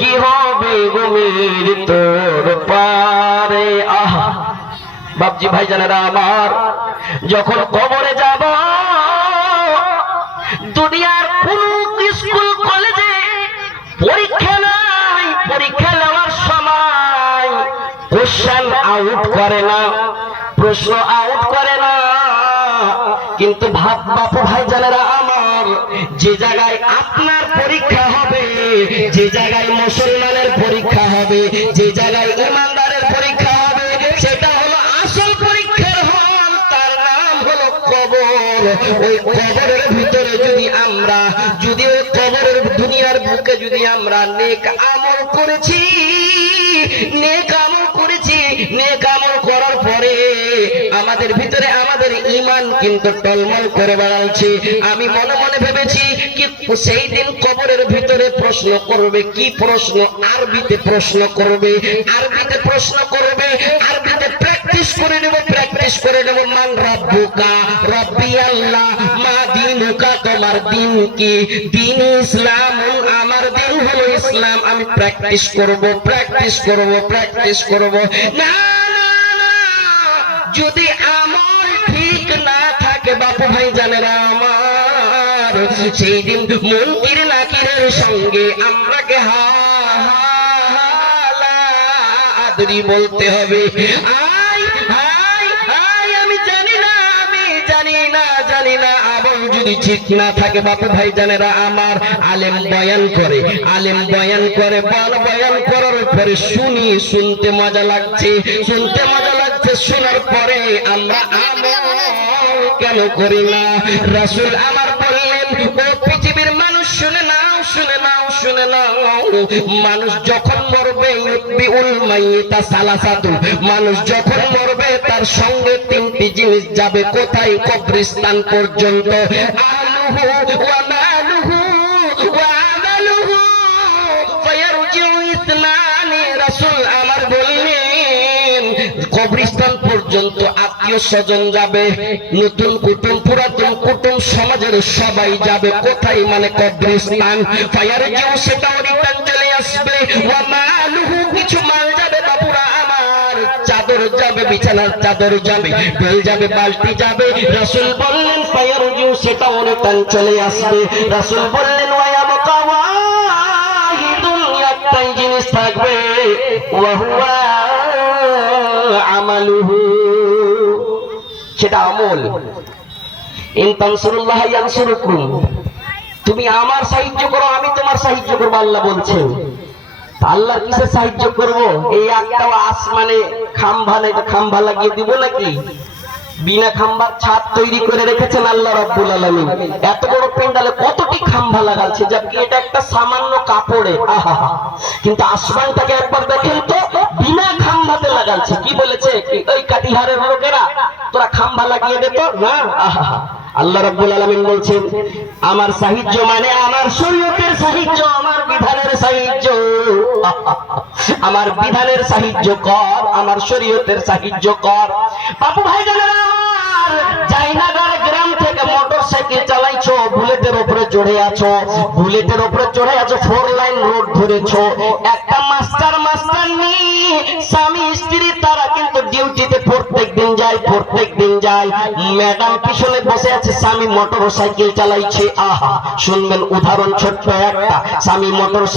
কি হবে ঘুমের তোর পারে। আহা বাপজি ভাইজানেরা আমার, যখন কবরে যাব দুনিয়ার কোন স্কুল কলেজে পরীক্ষা নাই, পরীক্ষা নেওয়ার সময় কোশ্চেন আউট করে না, প্রশ্ন আউট করে না। কিন্তু বাপু ভাইজানেরা আমার, যে জায়গায় আপনার পরীক্ষা হবে, যে জায়গায় মুসলমানের পরীক্ষা হবে, যে জায়গায় ইমানদারের পরীক্ষা হবে, সেটা হলো আসল পরীক্ষার হল, তার নাম হলো কবর। ওই কবরের ভিতরে যদি আমরা, যদি ওই কবরের দুনিয়ার বুকে যদি আমরা নেক আমল করেছি, নেক আমল করেছি, নেক আমল করার পরে আমাদের ভিতরে আমাদের ঈমান কিন্তু টলমল করে বেড়াচ্ছে। আমি মনে মনে ভেবেছি কি সেই দিন কবরের ভিতরে প্রশ্ন করবে, কি প্রশ্ন? আরবিতে প্রশ্ন করবে, আরবিতে প্রশ্ন করবে, আরবিতে প্র্যাকটিস করে নেব, প্র্যাকটিস করে নেব। মান রাব্বুকা, রব্বি আল্লাহ। মা দীনুকা, তোমার দিন কি? দিন ইসলাম, আমার দিন হলো ইসলাম। আমি প্র্যাকটিস করব, প্র্যাকটিস করব, প্র্যাকটিস করব। না যদি আমল ঠিক না থাকে বাপু ভাই জানেরা আমার, সেই দিন মুনকির নাকিরের সঙ্গে আমরাকে আদরি বলতে হবে। আই আই আই আমি জানি না, আমি জানি না, জানি না। আমল যদি ঠিক না থাকে বাপু ভাই জানেরা আমার, আলেম বয়ান করে, আলেম বয়ান করে, বয়ান করার পরে শুনি, শুনতে মজা লাগছে, শুনতে মজা লাগছে। শোনার পরে আমরা আমল কেন করি না? রাসূল আমার বললেন, ও পৃথিবীর মানুষ শুনে নাও, শুনে নাও, শুনে নাও। মানুষ যখন মরবে, ইউতবিউল মাইয়িতা সালাসাতু, মানুষ যখন মরবে তার সঙ্গে তিনটি জিনিস যাবে। কোথায়? কবরস্থান পর্যন্ত। আহলুহু ওয়া মালুহু ওয়া আমালুহু ফায়ারজিউ ইসনানি। রাসূল আমার বললেন কবরস্থান পর্যন্ত আত্মীয় স্বজন যাবে, নতুন কুটুম, পুরাতন কুটুম, সমাজের সবাই যাবে। কোথায়? মানে কবরস্থান। ফায়ারজিউ, সেটাও রিটার্ন চলে আসবে। ওয়া মালুহু, কিছু মাল যাবে বাপুরা আমার, চাদর যাবে, বিছানার চাদর যাবে, বেল যাবে, বালতি যাবে। রাসূল বললেন ফায়ারজিউ, সেটাও রিটার্ন চলে আসবে। রাসূল বললেন ওয়া ইয়াবকা ওয়াহিদুন, একটাই জিনিস থাকবে, ওয়া হুয়া আমালুহু, সেটা আমল। ইন তানসুরুল্লাহ ইয়ানসুরুকুম, তুমি আমার সাহায্য করো, আমি তোমার সাহায্য করবো, আল্লাহ বলছেন। আল্লাহ কিসে সাহায্য করব? এই একটাও আসমানে খাম্বা নেই, খাম্বা লাগিয়ে দিব নাকি? বিনা খাম্বার ছাদ তৈরি করে রেখেছেন আল্লাহ রাব্বুল আলামিন। এত বড় পেন্ডালে কতটি খাম্বা লাগাচ্ছে, যাকে এটা একটা সামান্য কাপড়ে। আহা, কিন্তু আসমানটাকে একবার দেখেন তো, বিনা খাম্বাতে লাগাচ্ছে। কি বলেছে ওই কাটিহারের লোকেরা, তোরা খাম্বা লাগিয়ে দে তো না। আহা, আল্লাহ রাব্বুল আলামিন বলছেন আমার সাহায্য মানে আমার শরীয়তের সাহায্য, আমার বিধানের সাহায্য। আমার বিধানের সাহায্য কর, আমার শরীয়তের সাহায্য কর। বাপু ভাই জানেন আমার, জাইনাগার গ্রাম থেকে মোটরসাইকেল চালাইছো, বুলেটের উপরে চড়ে আছো, বুলেটের উপরে চড়ে আছো, 4 লাইন রোড ধরেছো। একটা মাস্টারনি স্বামী স্ত্রী, তারা কিন্তু ডিউটিতে প্রত্যেকদিন যায়, প্রত্যেকদিন যায়। ম্যাডাম পিছনে বসে আছে, স্বামী মোটরসাইকেল চালাইছে। আহা, শুনবেন উদাহরণ ছোট্ট একটা। স্বামী মোটরসাইকেল